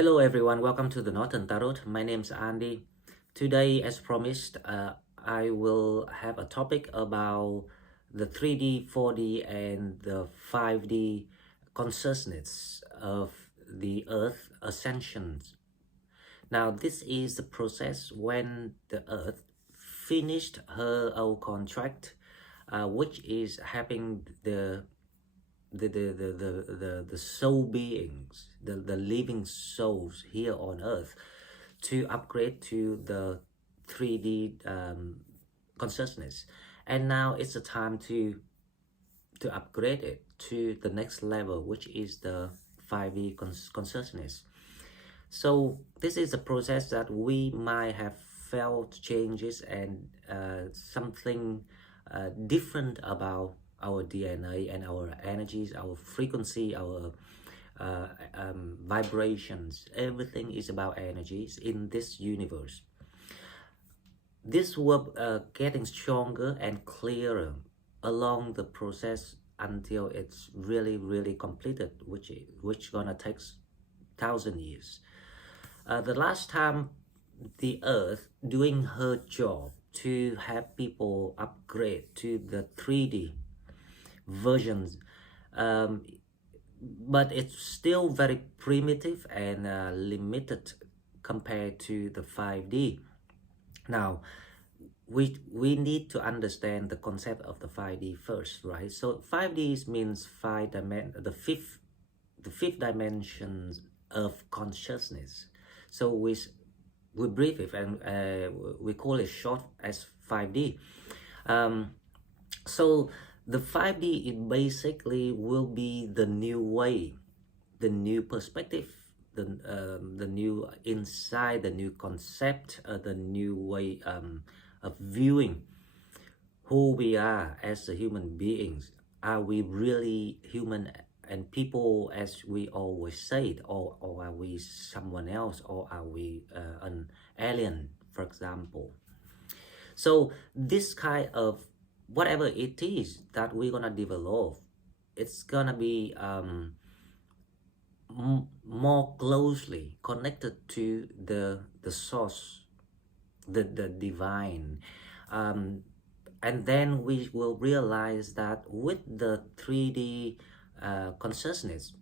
Hello everyone, welcome to the Northern Tarot. My name is Andy. Today, as promised, I will have a topic about the 3D, 4D, and the 5D consciousness of the Earth ascension. Now, this is the process when the Earth finished her own contract, which is having the soul beings, the living souls here on earth to upgrade to the 3D consciousness. And now it's the time to upgrade it to the next level, which is the 5D consciousness. So this is a process that we might have felt changes and something different about our DNA and our energies, our frequency, our vibrations. Everything is about energies in this universe. This will getting stronger and clearer along the process until it's really completed, which gonna take 1,000 years. The last time the Earth doing her job to have people upgrade to the 3D versions, but it's still very primitive and limited compared to the 5D. Now, we need to understand the concept of the 5D first, right? So 5D means the fifth dimension of consciousness. So we brief it and we call it short as 5D. So the 5D, it basically will be the new way, the new perspective, the new insight, the new concept, the new way of viewing who we are as a human beings. Are we really human and people as we always say, or are we someone else, or are we an alien, for example? So this kind of whatever it is that we're gonna develop, it's gonna be more closely connected to the source, the divine, and then we will realize that with the 3D consciousness,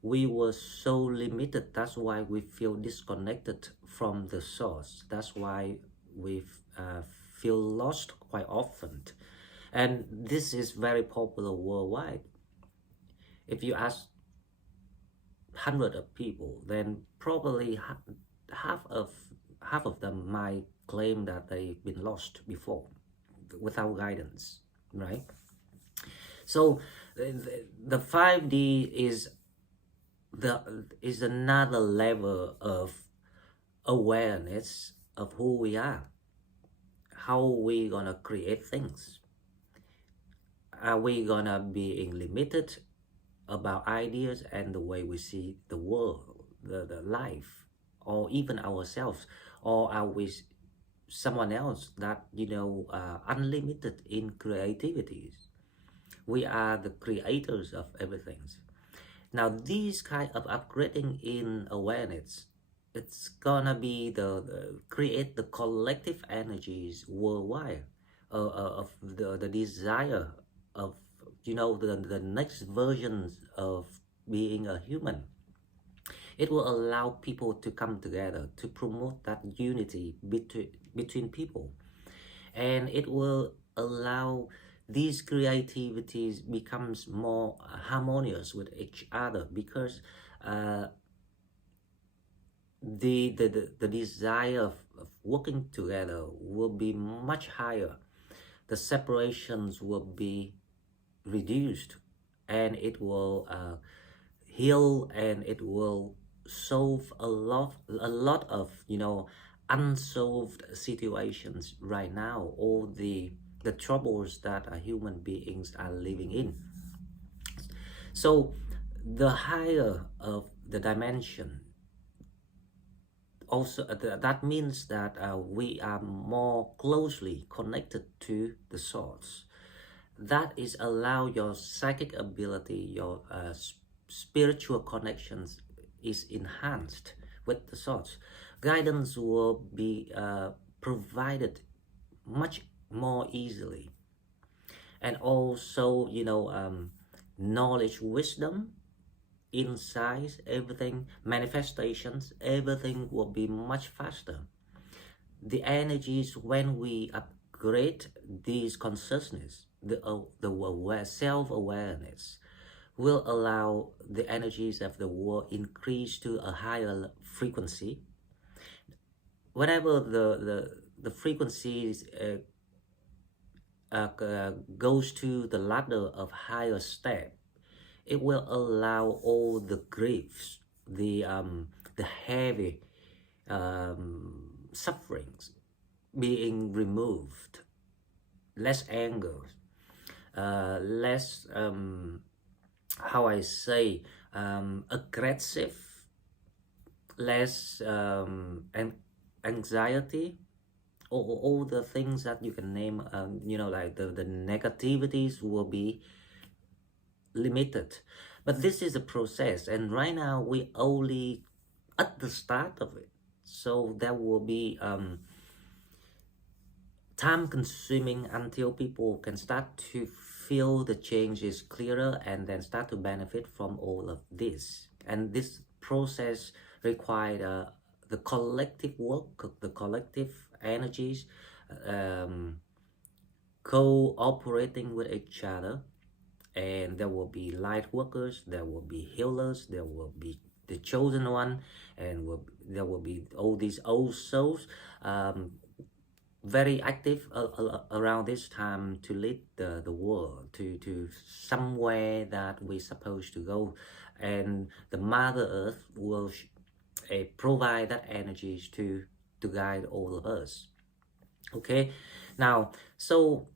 we were so limited. That's why we feel disconnected from the source. That's why we feel lost quite often. And this is very popular worldwide. If you ask hundreds of people, then probably half of them might claim that they've been lost before without guidance, right? So the 5D is another level of awareness of who we are, how we gonna create things. Are we gonna be limited about ideas and the way we see the world, the life, or even ourselves, or are we someone else that unlimited in creativity? We are the creators of everything. Now these kind of upgrading in awareness, it's gonna be create the collective energies worldwide of the desire of the next versions of being a human. It will allow people to come together to promote that unity between people, and it will allow these creativities becomes more harmonious with each other, because the desire of working together will be much higher. The separations will be reduced, and it will heal, and it will solve a lot of unsolved situations right now, all the troubles that human beings are living in. So the higher of the dimension, also that means that we are more closely connected to the source. That is allow your psychic ability, your spiritual connections is enhanced with the source. Guidance will be provided much more easily, and also knowledge, wisdom, insights, everything, manifestations, everything will be much faster. The energies, when we upgrade these consciousness, the self-awareness will allow the energies of the world increase to a higher frequency. Whenever the frequencies goes to the ladder of higher step, it will allow all the griefs, the heavy sufferings being removed, less anger, less how I say, aggressive, less anxiety, all the things that you can name, like the negativities will be limited. But this is a process, and right now we only at the start of it, so there will be time consuming until people can start to feel the changes clearer and then start to benefit from all of this. And this process required the collective work, the collective energies cooperating with each other. And there will be light workers, there will be healers, there will be the chosen one, and there will be all these old souls very active around this time to lead the world to somewhere that we're supposed to go. And the Mother Earth will provide that energies to guide all of us. Okay, now, so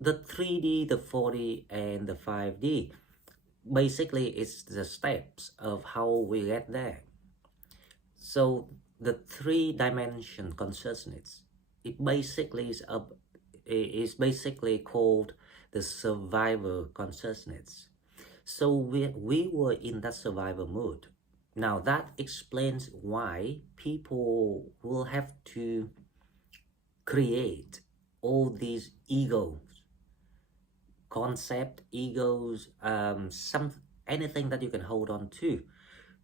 the 3D, the 4D, and the 5D, basically it's the steps of how we get there. So the 3-dimension consciousness, it basically is basically called the survivor consciousness. So we were in that survivor mode. Now that explains why people will have to create all these egos, concept, egos, anything that you can hold on to,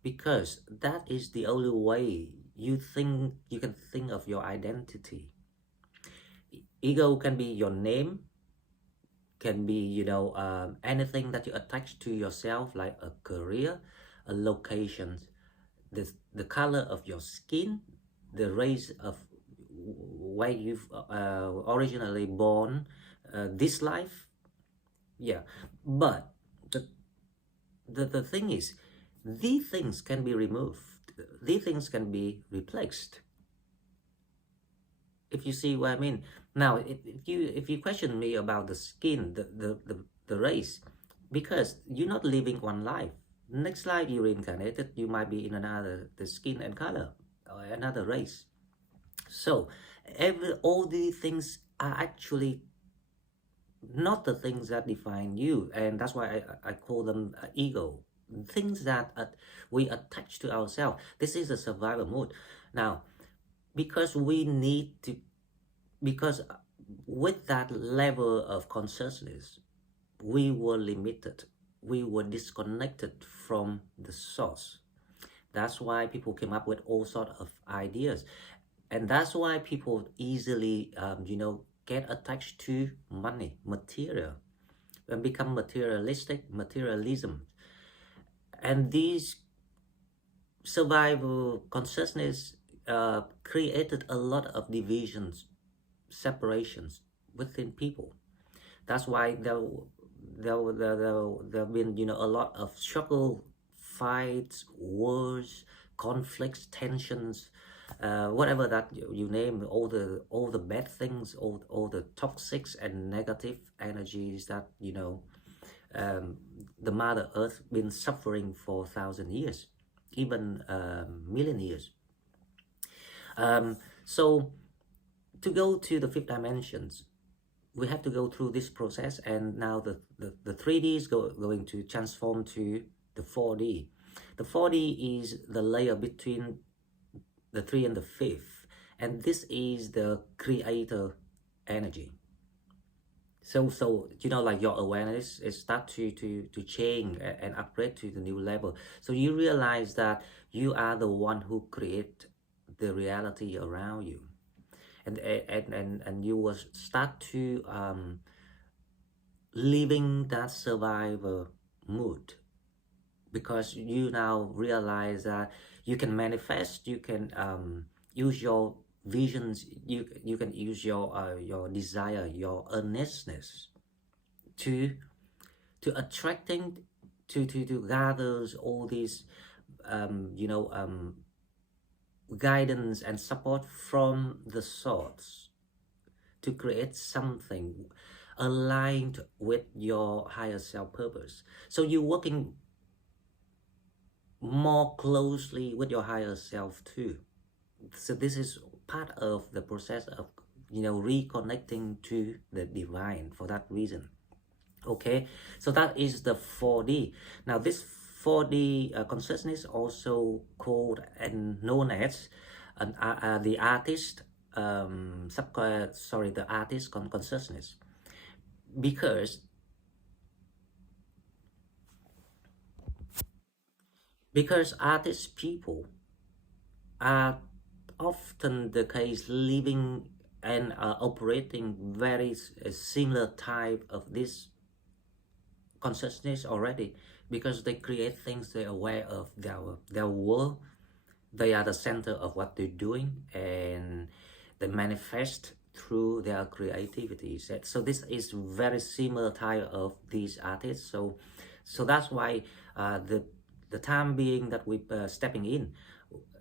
because that is the only way you can think of your identity. Ego can be your name, can be anything that you attach to yourself, like a career, a location, the color of your skin, the race of where you've originally born, this life. Yeah, but the thing is, these things can be removed, these things can be replaced, if you see what I mean. Now if you question me about the skin, the race, because you're not living one life. Next life you reincarnated, you might be in the skin and color, or another race. So all these things are actually not the things that define you, and that's why I call them ego, things that we attach to ourselves. This is a survival mode. Now, because with that level of consciousness, we were limited, we were disconnected from the source. That's why people came up with all sorts of ideas, and that's why people easily get attached to money, material, and become materialism. And these survival consciousness created a lot of divisions, separations within people. That's why there have been a lot of struggle, fights, wars, conflicts, tensions, whatever that you name, all the bad things, all the toxic and negative energies that the Mother Earth been suffering for 1,000 years, even million years. So to go to the 5th dimensions, we have to go through this process, and now the 3D is going to transform to the 4D. The 4D is the layer between the 3 and the 5th, and this is the creator energy. So you know, like your awareness is start to change and upgrade to the new level. So you realize that you are the one who create the reality around you, and you will start to living that survivor mood, because you now realize that you can manifest, you can use your visions, you can use your desire, your earnestness to attracting, to gather all these you know, guidance and support from the source to create something aligned with your higher self purpose. So you're working more closely with your higher self too. So this is part of the process of, you know, reconnecting to the divine for that reason. Okay, so that is the 4D. Now this 4D consciousness also called and known as the artist the artist consciousness, because artist people are often the case living and operating very similar type of this consciousness already, because they create things, they're aware of their world, they are the center of what they're doing, and they manifest through their creativity. So this is very similar type of these artists. So that's why the time being that we're stepping in,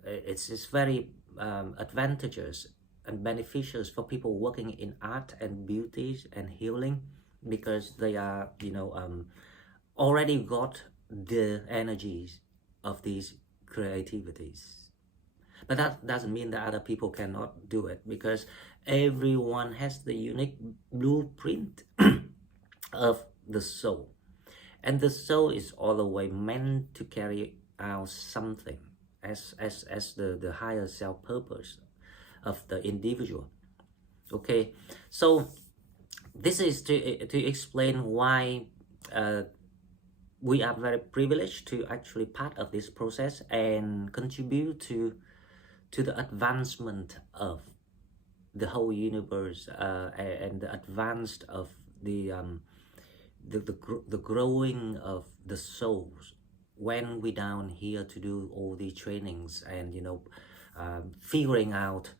it's very advantageous and beneficial for people working in art and beauty and healing, because they are, you know, already got the energies of these creativities. But that doesn't mean that other people cannot do it, because everyone has the unique blueprint of the soul, and the soul is all the way meant to carry out something as the higher self purpose of the individual. Okay, so this is to explain why we are very privileged to actually part of this process and contribute to the advancement of the whole universe, and the advanced of the growing of the souls when we down here to do all the trainings, and you know, figuring out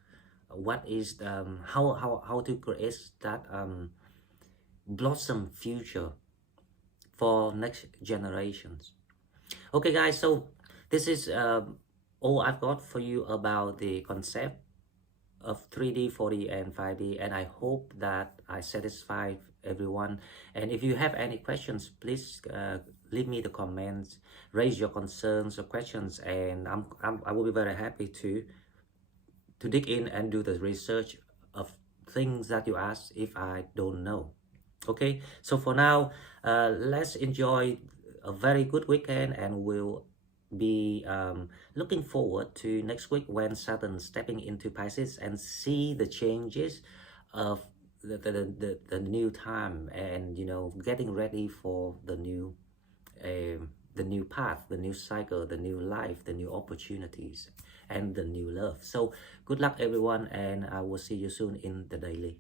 what is how to create that blossom future for next generations. Okay guys, so this is all I've got for you about the concept of 3D, 4D and 5D, and I hope that I satisfied everyone. And if you have any questions, please leave me the comments, raise your concerns or questions, and I will be very happy to dig in and do the research of things that you ask if I don't know. Okay, so for now, let's enjoy a very good weekend, and we'll be looking forward to next week when Saturn stepping into Pisces and see the changes of the new time, and you know, getting ready for the new path, the new cycle, the new life, the new opportunities, and the new love. So good luck everyone, and I will see you soon in the daily.